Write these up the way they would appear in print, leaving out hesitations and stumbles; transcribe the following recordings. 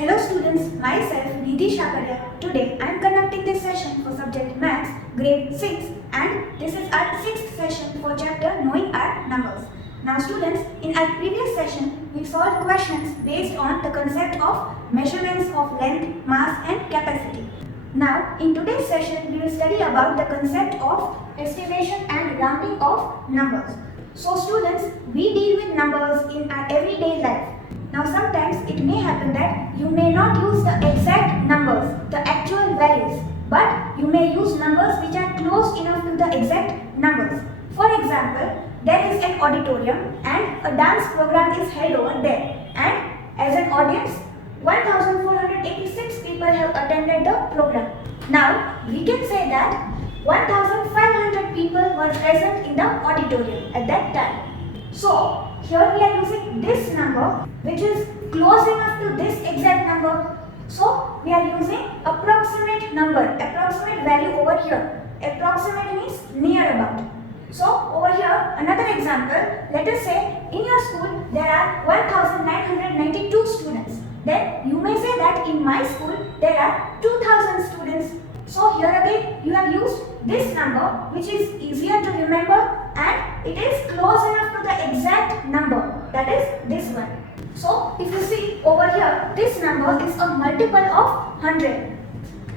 Hello students, myself Nidhi Shakarya. Today I am conducting this session for subject Maths, grade 6, and this is our 6th session for chapter Knowing Our Numbers. Now students, in our previous session we solved questions based on the concept of measurements of length, mass and capacity. Now in today's session we will study about the concept of estimation and rounding of numbers. So students, we deal with numbers in our everyday life. Now sometimes it may happen that you may not use the exact numbers, the actual values, but you may use numbers which are close enough to the exact numbers. For example, there is an auditorium and a dance program is held over there, and as an audience 1486 people have attended the program. Now we can say that 1500 people were present in the auditorium at that time. So here we are using this number which is close enough to this exact number. So we are using approximate number, approximate value over here. Approximate means near about. So over here another example, let us say in your school there are 1992 students. Then you may say that in my school there are 2000 students. So here again you have used this number which is easier to remember and it is close enough to the exact number, that is this one. So if you see over here, this number is a multiple of 100.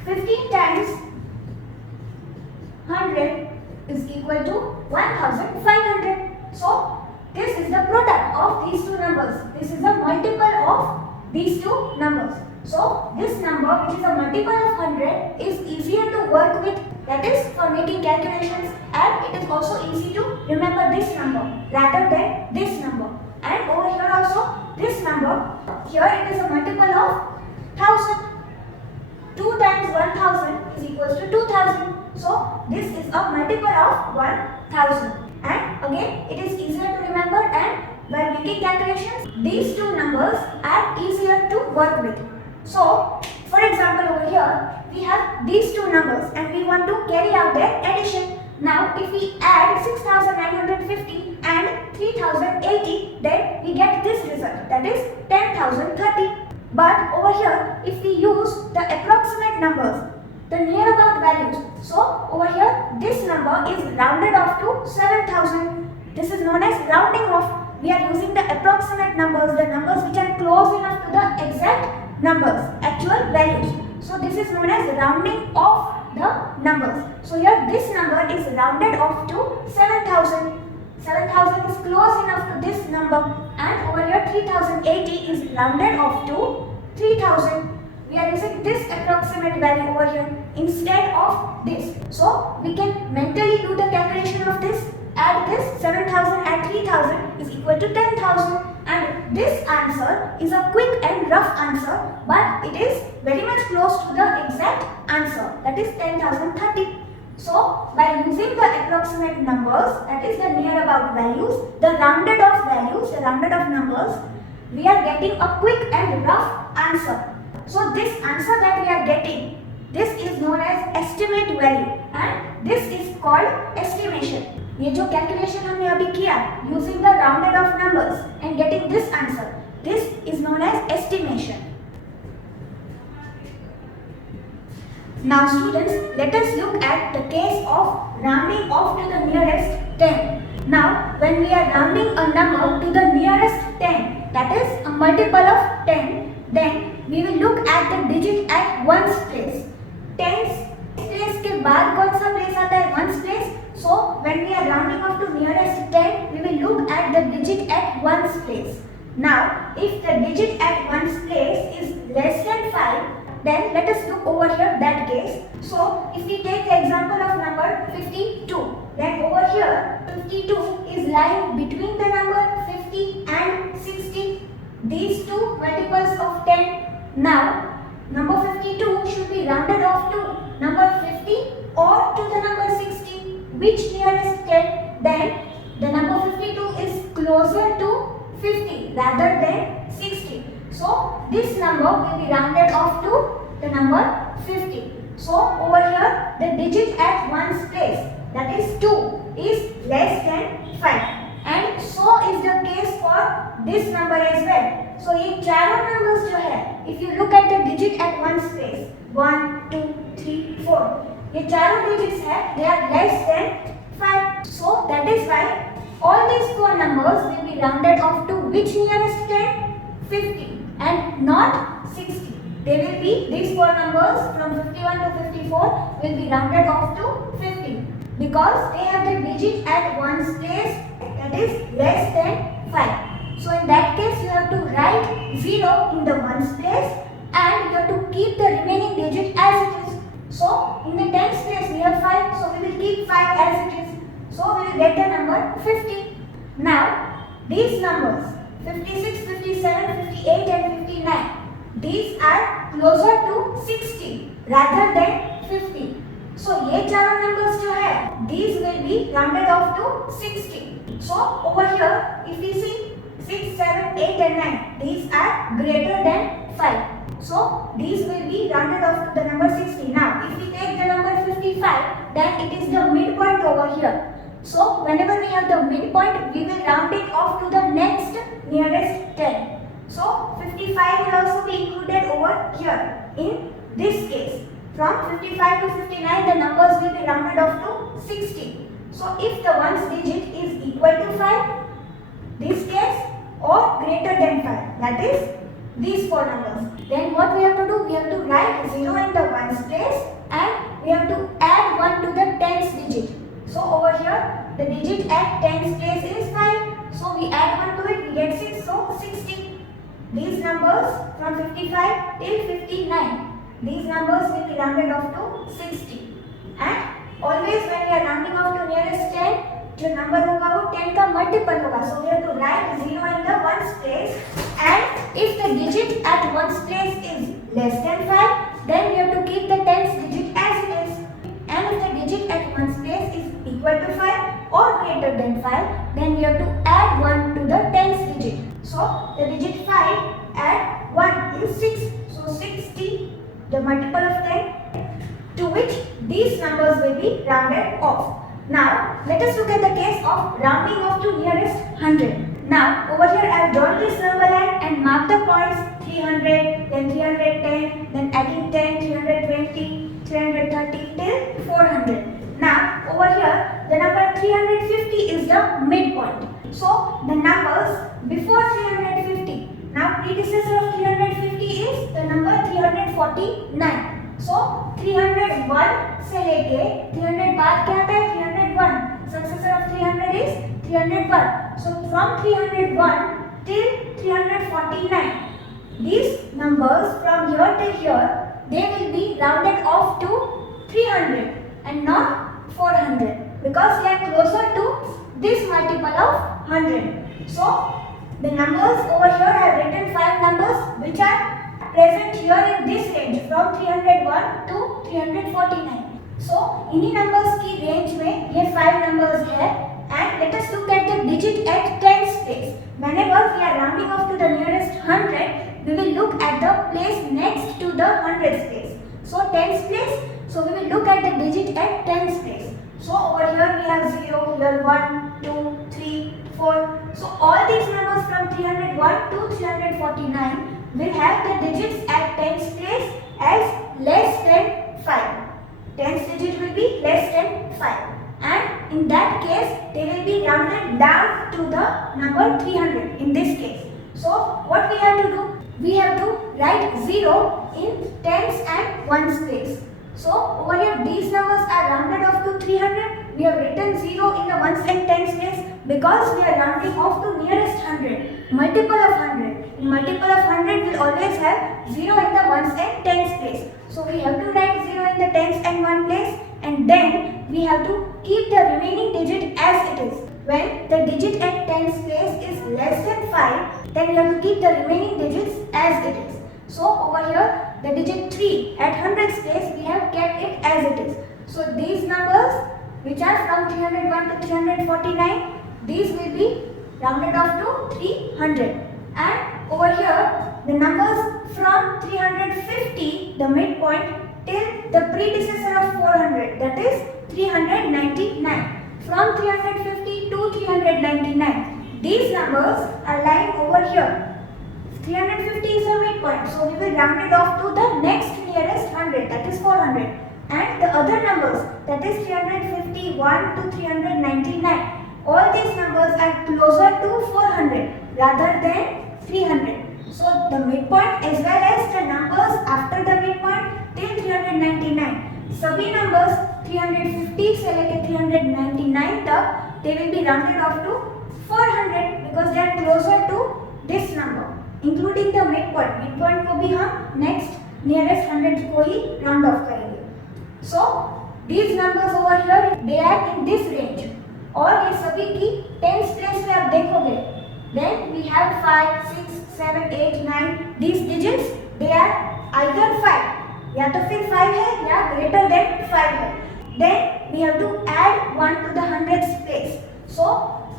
15 times 100 is equal to 1500. So this is the product of these two numbers. This is a multiple of these two numbers. So this number which is a multiple of 100 is easier to work with, that is for making calculations, and it is also easy to remember this number rather than this number. And over here also this number, here it is a multiple of 1000. 2 times 1000 is equals to 2000. So this is a multiple of 1000. And again it is easier to remember, and while making calculations these two numbers are easier to work with. So for example over here we have these two numbers and we want to carry out their addition. Now if we add 6950 and 3080, then we get this result, that is 10,030. But over here if we use the approximate numbers, the near about values, so over here this number is rounded off to 7000. This is known as rounding off. We are using the approximate numbers, the numbers which are close enough to the exact numbers, actual values. So this is known as rounding off the numbers. So here this number is rounded off to 7000. 7000 is close enough to this number, and over here 3080 is rounded off to 3000. We are using this approximate value over here instead of this. So we can mentally do the calculation of this. Add this 7000 and 3000 is equal to 10,000, and this answer is a quick and rough answer, but it is very much close to the exact answer, that is 10,030. So by using the approximate numbers, that is the near about values, the rounded off values, the rounded off numbers, we are getting a quick and rough answer. So this answer that we are getting, this is known as estimate value, and this is called estimation. ये जो calculation हमने अभी किया using the rounded off numbers and getting this answer, this is known as estimation. Now students, let us look at the case of rounding off to the nearest 10. Now when we are rounding a number to the nearest 10, that is a multiple of 10, then we will look at the digit at ones place. Tens place के बाद कौन सा place आता है? Ones place. So when we are rounding off to nearest 10, we will look at the digit at ones place. Now if the digit at ones place is less than 5, then let us look over here that case. So if we take the example of number 52, then over here 52 is lying between the number 50 and 60, these two multiples of 10. Now number 52 should be rounded off to number 50 or to the number 60. Which nearest 10? Then the number 52 is closer to 50 rather than 60. So this number will be rounded off to the number 50. So over here the digit at ones place, that is 2, is less than 5. And so is the case for this number as well. So ये चारों numbers जो है if you look at the digit at one's place, 1, 2, 3, 4, ये चारों digits है, they are less than 5. So that is why all these 4 numbers will be rounded off to which nearest 10? 50 and not 60. They will be, these 4 numbers from 51 to 54 will be rounded off to 50 because they have the digit at one's place that is less than 5. So in that case you have to write 0 in the ones place and you have to keep the remaining digit as it is. So in the tens place we have 5, so we will keep 5 as it is. So we will get the number 50. Now these numbers 56, 57, 58 and 59, these are closer to 60 rather than 50. So ये चारों numbers जो है, these will be rounded off to 60. So over here if we see 6, 7, 8 and 9, these are greater than 5. So these will be rounded off to the number 60. Now if we take the number 55, then it is the midpoint over here. So whenever we have the midpoint, we will round it off to the next nearest 10. So 55 will also be included over here. In this case, from 55 to 59, the numbers will be rounded off to 60. So if the ones digit is equal to 5, this case, or greater than 5, that is these 4 numbers, then what we have to do? We have to write 0 in the ones place and we have to add 1 to the tens digit. So over here, the digit at tens place is 5. So we add 1 to it, we get 6, so 60. These numbers from 55 till 59, these numbers will be rounded off to 60. And always when we are rounding off to nearest 10, जो number होगा वो 10 का multiple होगा. So we have to write 0 in the ones place, and if the digit at ones place is less than 5, then we have to keep the tens digit as it is. And if the digit at ones place is equal to 5 or greater than 5, then we have to add 1 to the tens digit. So the digit 5 add 1 is 6. So 60, the multiple of 10, to which these numbers will be rounded off. Now let us look at the case of rounding off to nearest 100. Now over here I have drawn this number line and marked the points 300, then 310, then adding 10, 320, 330 till 400. Now over here the number 350 is the midpoint. So the numbers before 350. Now predecessor of 350 is the number 349. So 301 से लेके 300 बाद क्या आता है 301. Successor of 300 is 301. So from 301 till 349, these numbers from here till here, they will be rounded off to 300 and not 400 because they are closer to this multiple of 100. So the numbers over here I have written 5 numbers which are present here in this range from 301 to 349. So इन्हीं numbers की range में ये 5 numbers है, and let us look at the digit at tens place. Whenever we are rounding off to the nearest 100, we will look at the place next to the hundreds place. So tens place, so we will look at the digit at tens place. So over here we have 0, here 1, 2, 3, 4. So all these numbers from 301 to 349 will have the digits at tens place as less than 5. Tens digit will be less than 5, and in that case they will be rounded down to the number 300 in this case. So what we have to do? We have to write 0 in tens and ones place. So over here these numbers are rounded off to 300. We have written 0 in the ones and tens place because we are rounding off to nearest 100, multiple of 100. In multiple of 100 will always have 0 in the ones and tens place. So we have to write 0 in the tens and 1 place, and then we have to keep the remaining digit as it is. When the digit at tens place is less than 5, then we have to keep the remaining digits as it is. So over here the digit 3 at hundreds place we have kept it as it is. So these numbers which are from 301 to 349, these will be rounded off to 300. And over here the numbers from 350, the midpoint, till the predecessor of 400, that is 399. From 350 to 399, these numbers are lying over here. 350 is the midpoint, so we will round it off to the next nearest 100, that is 400. And the other numbers, that is 351 to 399, all these numbers are closer to 400 rather than 300. So the midpoint as well as the numbers after the midpoint till 399, सभी numbers 350 से लेके 399 तक they will be rounded off to 400 because they are closer to this number, including the midpoint. Midpoint को भी हम next nearest 100 को ही round off करेंगे. So these numbers over here they are in this range. और ये सभी की tens place में आप देखोगे, then we have 5, 6, 7, 8, 9. These digits they are either 5, या तो फिर 5 है या greater than 5 है. Then we have to add 1 to the hundreds place. So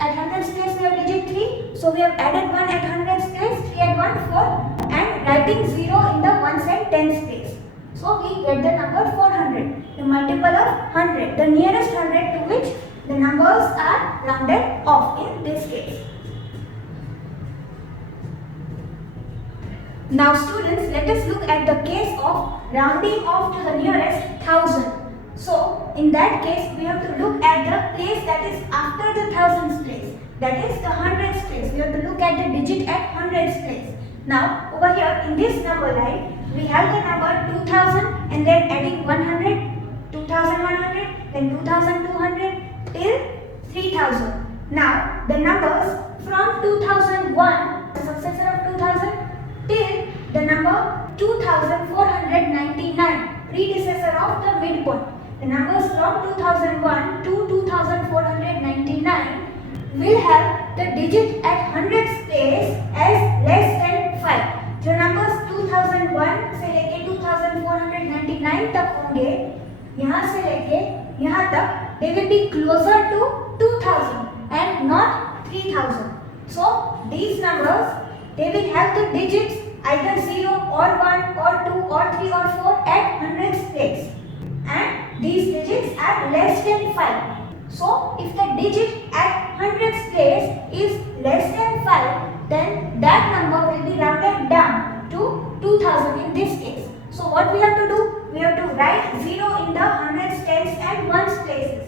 at hundreds place we have digit 3. So we have added 1 at hundreds place, 3 at 1, 4, and writing 0 in the ones and tens place. So we get the number 400, the multiple of 100, the nearest 100 to which the numbers are rounded off in this case. Now students, let us look at the case of rounding off to the nearest 1000. So in that case we have to look at the place that is after the thousands place, that is the hundreds place. We have to look at the digit at hundreds place. Now over here in this number line we have the number 2000 and then adding 100, 2100, then 2200 till 3000. Now the numbers from 2001, the successor of 2000, till the number 2499, predecessor of the midpoint. The numbers from 2001 to 2499 will have the digit at hundreds place as less than 5. जो numbers 2001 से लेके 2499 तक होंगे, यहाँ से लेके यहाँ तक they will be closer to 2000 and not 3000. So these numbers they will have the digits either 0 or 1 or 2 or 3 or 4 at hundreds place, and these digits are less than 5. So if the digit at hundreds place is less than 5, then that number will be rounded down to 2000 in this case. So what we have to do? We have to write 0 in the hundreds, tens and ones places,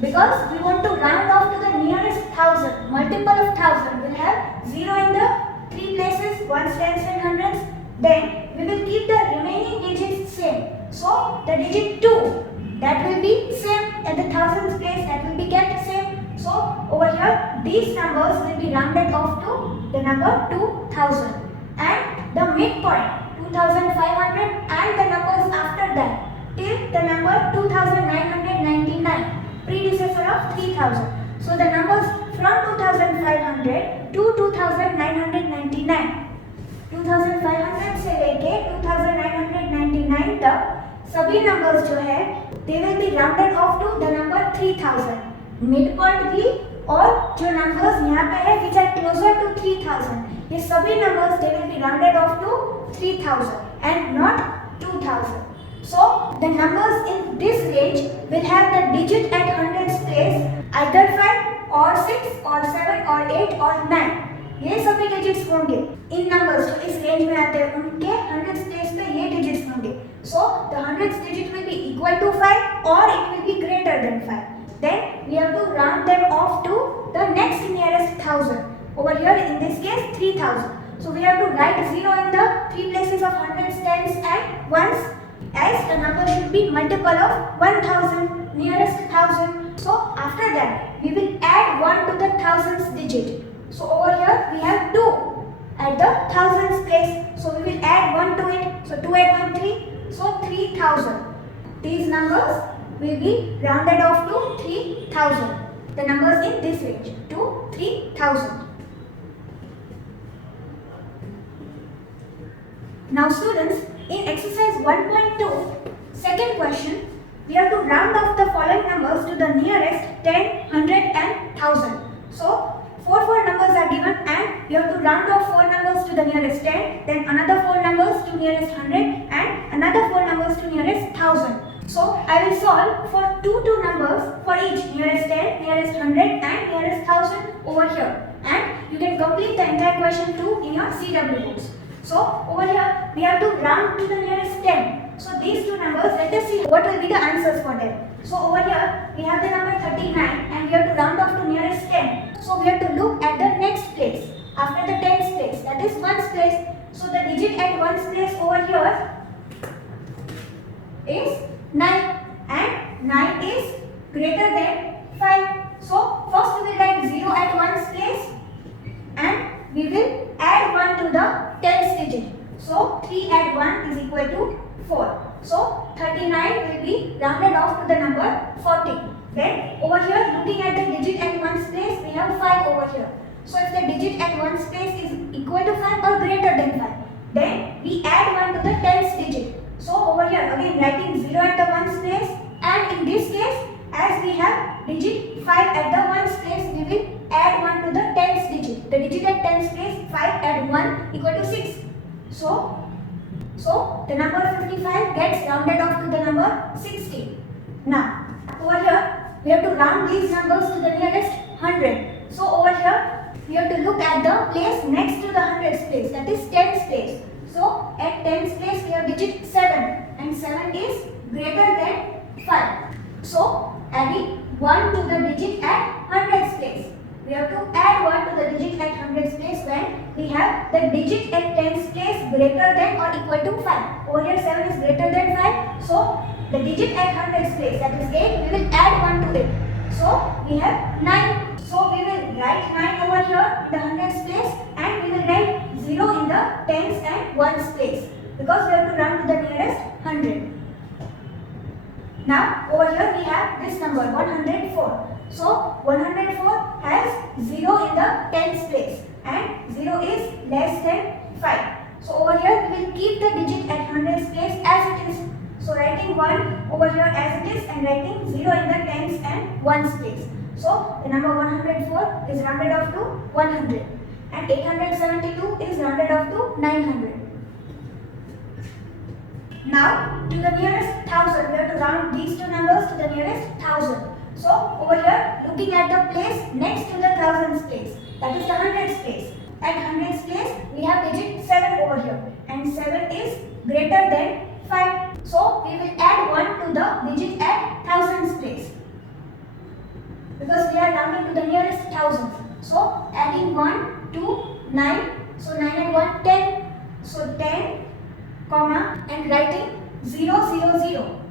because we want to round off to the nearest 1000. Multiple of 1000 will have 0 in the 3 places, ones, tens and hundreds. Then we will keep the remaining digits same. So the digit 2, that will be same at the thousands place, that will be kept same. So over here these numbers will be rounded off to the number 2000, and the midpoint 2500 and the numbers after that till the number 2999, predecessor of 3000. So the numbers from 2500 to 2999, 2500 से लेके 2999 तक सभी numbers जो है they will be rounded off to the number 3000. Midpoint भी और जो numbers यहाँ पे है which are closer to 3000, ये सभी numbers they will be rounded off to 3000 and not 2000. So the numbers in this range will have the digit at hundreds place either 5 or 6 or 7 or 8 or 9. ये सभी digits होंगे इन numbers जो इस range में आते हैं उनके hundreds place पे ये digits होंगे. So the hundreds digit will be equal to 5 or it will be greater than 5. Then we have to round them off to the next nearest 1000. Over here in this case 3000. So we have to write 0 in the 3 places of hundreds, tens and ones, as the number should be multiple of 1000, nearest 1000. So after that we will add 1 to the thousands digit. So over here we have 2 at the thousands place. So we will add 1 to it. So 2 at 1, 3. So 3000. These numbers will be rounded off to 3000. The numbers in this range to 3000. Now students, in exercise 1.2, second question, we have to round off the following numbers to the nearest 10, 100 and 1000. So 4 numbers are given and we have to round off 4 numbers to the nearest 10, then another 4 numbers to nearest 100 and another 4 numbers to nearest 1000. So I will solve for two numbers for each, nearest 10, nearest 100 and nearest 1000 over here. and you can complete the entire question too in your CW books. So over here we have to round to the nearest 10. So these two numbers, let us see what will be the answers for them. So over here we have the number 39 and we have to round off to nearest 10. So we have to look at the next place after the tens place, that is ones place. So the digit at ones place over here is 9 and 9 is greater than 5. So first we will write 0 at ones place and we will add 1 to the tens digit. So 3 add 1 is equal to 4. So 39 will be rounded off to the number 40. Then over here looking at the digit at ones place, we have 5 over here. So if the digit at ones place is equal to 5 or greater than 5, then we add 1 to the tens digit. So over here again writing 0 at the ones place, and in this case as we have digit 5 at the ones place, we will add 1 to the tens digit. The digit at tens place 5 add 1 equal to 6. So the number 55 gets rounded off to the number 60. Now over here we have to round these numbers to the nearest 100. So over here we have to look at the place next to the hundreds place, that is tens place. So at tens place we have digit 7 and 7 is greater than 5. So adding 1 to the digit at hundreds place. We have to add 1 to the digit at hundreds place when we have the digit at tens place greater than or equal to 5. Over here 7 is greater than 5. So the digit at hundreds place, that is 8, we will add 1 to it. So we have 9. So we will write 9 over here in the hundreds place and we will write 0 in the tens and ones place because we have to round to the nearest 100. Now over here we have this number 104. So 104 has 0 in the tens place and 0 is less than 5. So over here we will keep the digit at hundreds place as it is. So writing 1 over here as it is and writing 0 in the tens and ones place. So the number 104 is rounded off to 100 and 872 is rounded off to 900. Now to the nearest 1000, we have to round these two numbers to the nearest 1000. So over here looking at the place next to the thousands place, that is the hundreds place. At hundreds place we have digit 7 over here and 7 is greater than 5. So we will add 1 to the digit at thousands place because we are rounding to the nearest 1000. So adding 1 to 9, so 9 and 1 10. So 10 comma and writing 000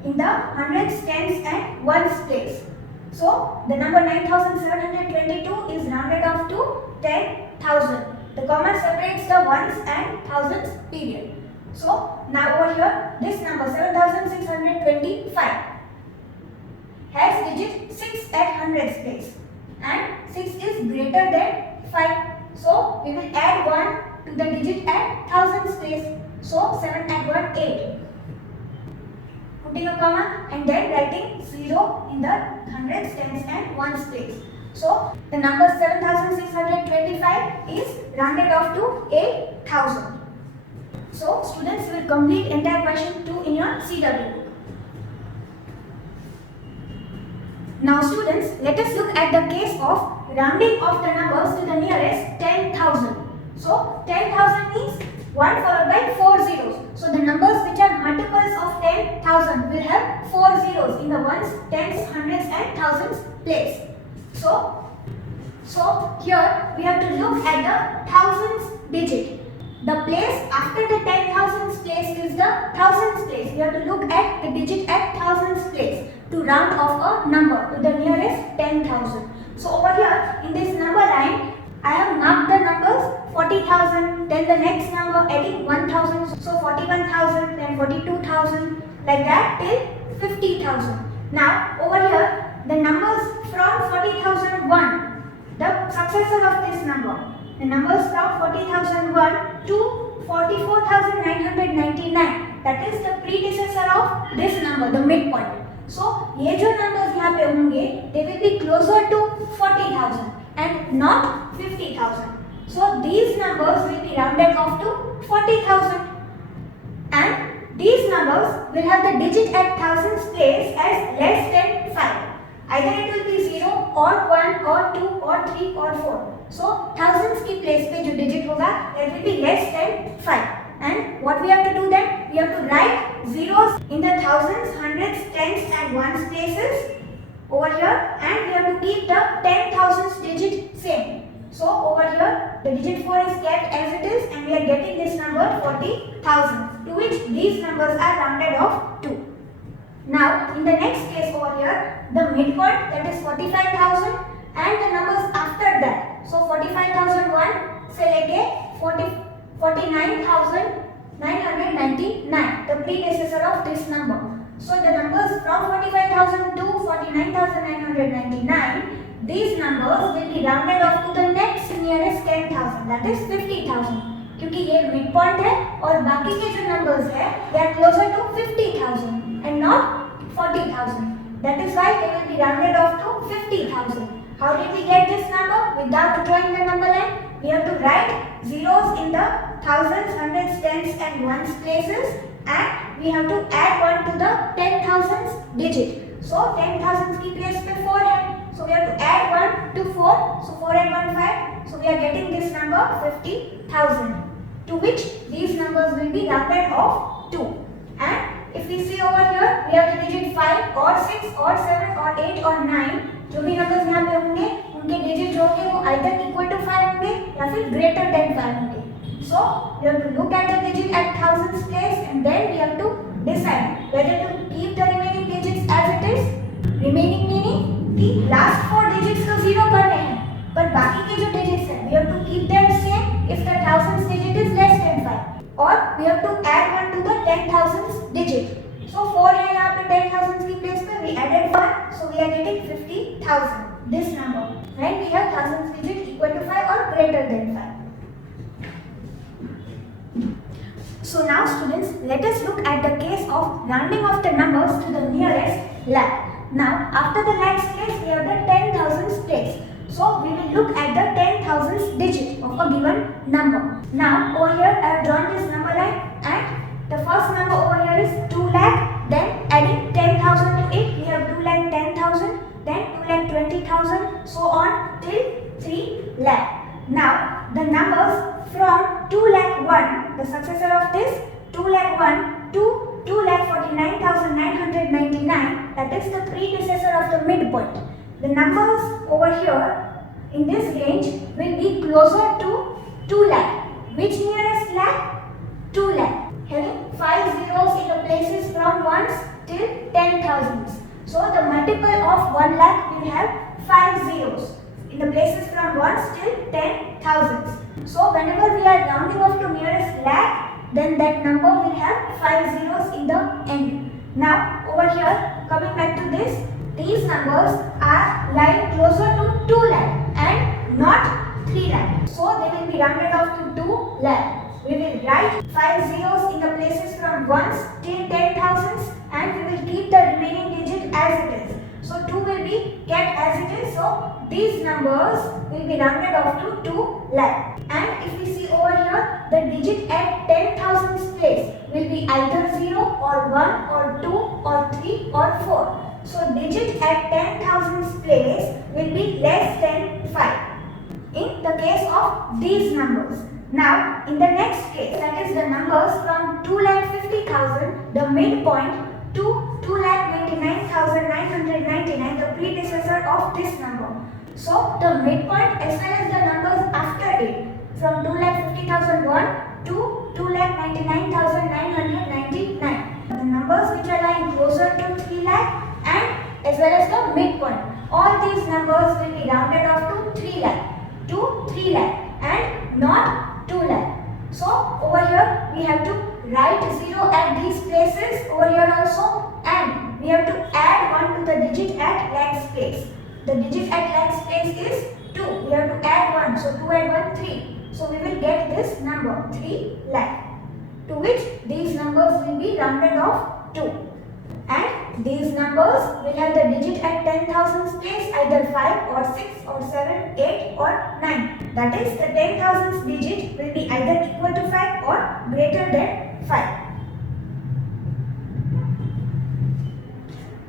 in the hundreds, tens and ones place. So the number 9722 is rounded off to 10,000. The comma separates the ones and thousands period. So now over here this number 7625 has digit 6 at hundreds place and 6 is greater than 5. So we will add 1 to the digit at thousands place. So 7 and 1 8. Putting a comma and then writing 0 in the hundreds, tens and ones place. So the number 7625 is rounded off to 8000. So students will complete entire question 2 in your CW book. Now students, let us look at the case of rounding of the numbers to the nearest 10,000. So 10,000 means 1 followed by 4 zeros. So the numbers which are multiples of 10,000 will have 4 zeros in the ones, tens, hundreds and thousands place. So here we have to look at the thousands digit. The place after the 10,000s place is the thousands place. We have to look at the digit at thousands place to round off a number to the nearest 10,000. So over here in this number line, I have marked the numbers 40,000, then the next number adding 1,000, so 41,000, then 42,000, like that till 50,000. Now over here the numbers from 40,001, the successor of this number, the numbers from 40,001 to 44,999, that is the predecessor of this number, the midpoint. So ये जो numbers यहाँ पे होंगे, they will be closer to 40,000 and not 50,000. So these numbers will be rounded off to 40,000 and these numbers will have the digit at thousands place as less than 5. Either it will be 0 और 1 और 2 और 3 और 4. So thousands की place पे जो digit होगा that will be less than 5. And what we have to do then? We have to write zeros in the thousands, hundreds, tens and ones places over here, and we have to keep the 10,000s digit same. So over here the digit 4 is kept as it is, and we are getting this number 40,000, to which these numbers are rounded off to. Now in the next case over here, the midpoint, that is 45,000, and the numbers after that. So 45,001 से लेके 49,999, the predecessor of this number. So the numbers from 45,000 to 49,999, these numbers will be rounded off to the next nearest 10,000, that is 50,000. क्योंकि ये midpoint है और बाकी के जो numbers है they are closer to 50,000 and not 40,000. That is why they will be rounded off to 50,000. How did we get this number? Without drawing the number line, we have to write zeros in the thousands, hundreds, tens and ones places, and we have to add 1 to the 10,000s digit. So 10,000s की place पे 4 है, so we have to add 1 to 4, so 4 and 1 5, so we are getting this number 50,000, to which these numbers will be rounded off to. And if we see over here, we have the digit 5 or 6 or 7 or 8 or 9, जो भी numbers यहाँ पे होंगे उनके digit जो होंगे वो either equal to 5 होंगे या फिर greater than 5 होंगे. So we have to look at the digit at thousands place, and then we have to decide whether to keep the remaining digits as it is. Remaining meaning the last 4 digits तो 0 करने हैं, पर बाकी के जो digits हैं we have to keep them same if the thousands digit is less than 5, or we have to add 1 to the 10,000s digit. So 4 है यहाँ पे 10,000s की place पे, we added 1, so we are getting 50,000, this number, and we have thousands digit equal to 5 or greater than 5. So now students, let us look at the case of rounding off the numbers to the nearest lakh. Now after the lakhs case, we have the 10,000s place. So we will look at the 10,000s digit of a given number. Now over here I have drawn this number line, and the first number over here is 2 lakh, then adding 10,000 to it, we have 2 lakh 10,000, then 2 lakh 20,000, so on till 3 lakh. Now the numbers from 2 lakh 1, the successor of this 2 lakh 1 to 2,49,999, that is the predecessor of the midpoint. The numbers over here in this range will be closer to 2 lakh. Which nearest lakh? 2 lakh. Having 5 zeros in the places from ones till 10,000s. So the multiple of 1 lakh will have 5 zeros in the places from ones till 10,000s. So whenever we are rounding off to nearest lakh, then that number will have 5 zeros in the end. Now over here, coming back to this, these numbers are lying closer to 2 lakh and not 3 lakh. So they will be rounded off to 2 lakh. We will write 5 zeros in the places from ones till 10,000s, and we will keep the remaining digit as it is. So 2 will be kept as it is. So these numbers will be rounded off to 2 lakh. And if we see over here, the digit at 10,000s place will be either 0 or 1 or 2 or 3 or 4. So digit at 10,000s place will be less than 5 in the case of these numbers. Now in the next case, that is the numbers from 2,50,000, the midpoint, to 2,29,999, the predecessor of this number. So the midpoint as well as the numbers after it, from 2,50,001 to 2,99,999, the numbers which are lying closer to 3 lakh and as well as the midpoint, all these numbers will be rounded off to 3 lakh and not 2 lakh. So over here we have to write 0 at these places, over here also, and we have to add 1 to the digit at lakhs place. The digit at lakhs place is 2. We have to add 1. So 2 and 1, 3. So we will get this number 3 lakh, to which these numbers will be rounded off to. And these numbers will have the digit at 10,000s place either 5 or 6 or 7, 8 or 9. That is, the 10,000s digit will be either equal to 5 or greater than 5.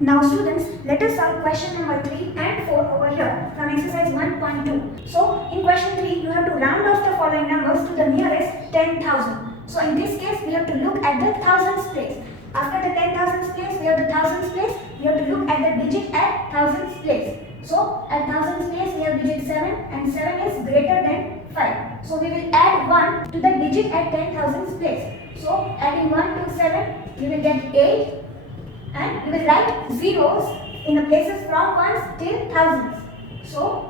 Now students, let us solve question number 3 and 4 over here from exercise 1.2. So in question 3, you have to round off the following numbers to the nearest 10,000. So in this case, we have to look at the thousands place. After the 10,000s place, we have the thousands place. We have to look at the digit at thousands place. So at thousands place, we have digit 7 and 7 is greater than 5. So we will add 1 to the digit at 10,000s place. So adding 1 to 7, we will get 8. And we will write zeros in the places from ones till thousands. So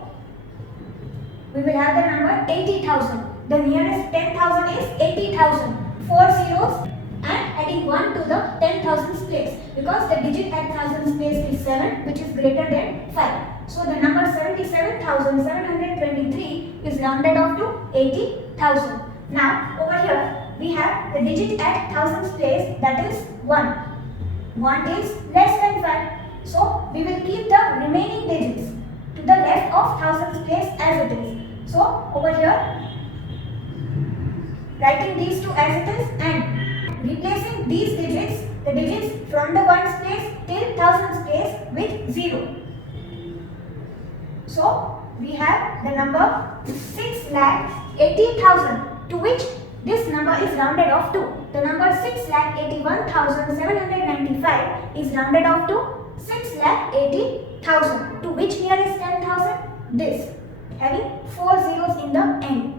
we will have the number 80,000. The nearest 10,000 is 80,000. 4 zeros and adding 1 to the 10,000s place, because the digit at thousands place is 7, which is greater than 5. So the number 77,723 is rounded off to 80,000. Now over here we have the digit at thousands place, that is 1. 1 is less than 5. So we will keep the remaining digits to the left of thousands place as it is. So over here, writing these two as it is and replacing these digits, the digits from the ones place till thousands place with 0. So we have the number 6,80,000, to which this number is rounded off to. The number 6,81,795 is rounded off to 6,80,000. To which nearest 10,000? This, having 4 zeros in the end.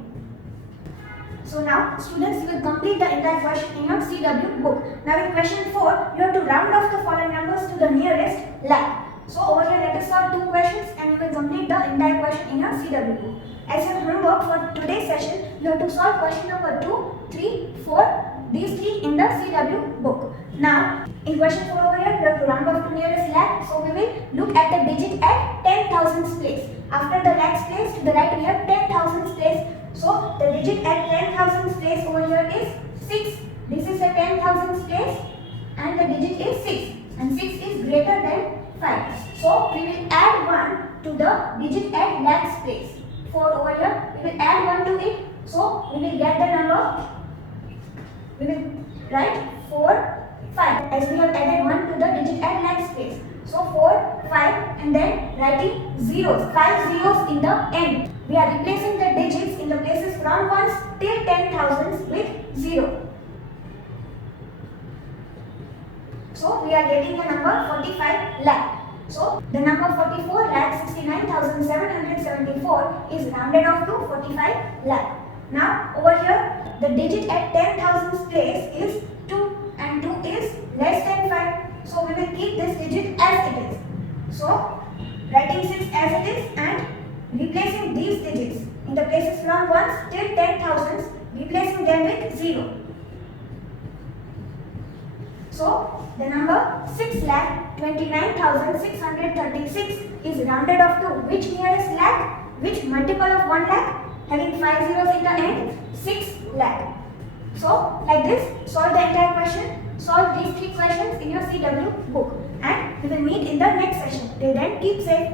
So now students, you will complete the entire question in your CW book. Now in question 4, you have to round off the following numbers to the nearest lakh. So over here let us solve 2 questions and you will complete the entire question in your CW book. As your homework for today's session, you have to solve question number 2, 3, 4, these 3 in the CW book. Now, in question 4 over here, you have to round off to nearest lakh. So we will look at the digit at 10,000s place. After the lakhs place, to the right we have 10,000s place. So the digit at 10,000s place over here is 6. This is the 10,000s place and the digit is 6. And 6 is greater than 5. So we will add 1 to the digit at lakhs place. 4 over here, we will add 1 to it. So we will get the number, we will write 4, 5 as we have added 1 to the digit at lakhs place. So 4, 5 and then writing zeros, 5 zeros in the end. We are replacing the digits in the places from ones till 10,000s with 0. So we are getting the number 45 lakh. So the number 44,69,774 is rounded off to 45 lakh. Now over here the digit at 10,000s place is 2 and 2 is less than 5. So we will keep this digit as it is. So writing 6 as it is and replacing these digits in the places from ones till 10,000s, replacing them with 0. So the number 6,29,636 is rounded off to which nearest lakh? Which multiple of 1 lakh? Having 5 zeros in the end, 6 lakh. So like this, solve the entire question. Solve these 3 questions in your CW book. And we will meet in the next session. Till then, keep safe.